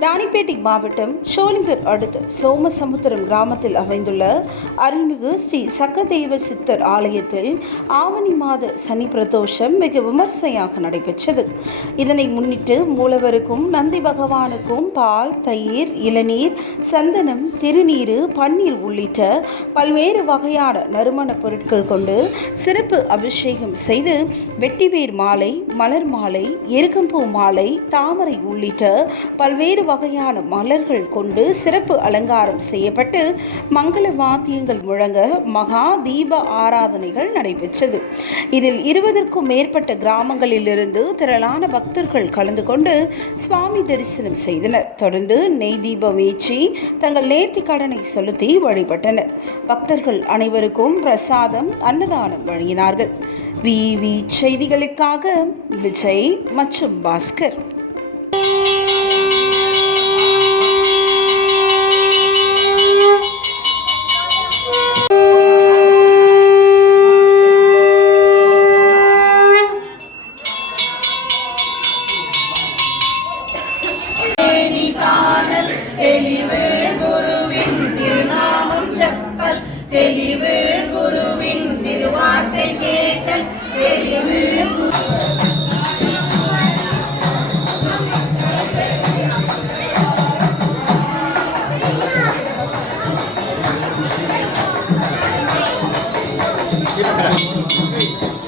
ராணிப்பேட்டை மாவட்டம் ஷோலிங்கர் அடுத்த சோமசமுத்திரம் கிராமத்தில் அமைந்துள்ள அருள்மிகு ஸ்ரீ சக்கதேவ சித்தர் ஆலயத்தில் ஆவணி மாத சனி பிரதோஷம் மிக விமர்சையாக நடைபெற்றது. இதனை முன்னிட்டு மூலவருக்கும் நந்தி பகவானுக்கும் பால் தயிர் இளநீர் சந்தனம் திருநீர் பன்னீர் உள்ளிட்ட பல்வேறு வகையான நறுமணப் பொருட்கள் கொண்டு சிறப்பு அபிஷேகம் செய்து வெட்டிவேர் மாலை மலர் மாலை எருக்கம்பூ மாலை தாமரை உள்ளிட்ட பல்வேறு வகையான மலர்கள் கொண்டு சிறப்பு அலங்காரம் செய்யப்பட்டு மங்கள வாத்தியங்கள் முழங்க மகா தீப ஆராதனைகள் நடைபெற்றது. இதில் இருபதற்கும் மேற்பட்ட கிராமங்களிலிருந்து திரளான பக்தர்கள் கலந்து கொண்டு சுவாமி தரிசனம் செய்தனர். தொடர்ந்து நெய் தீபம் ஏற்றி தங்கள் நேர்த்தி கடனை செலுத்தி வழிபட்டனர். பக்தர்கள் அனைவருக்கும் பிரசாதம் அன்னதானம் வழங்கினார்கள். வி செய்திகளுக்காக விஜய் மற்றும் பாஸ்கர். தெளிவு குருவின் திருவார்த்தை கேட்டல். தெளிவு いいね。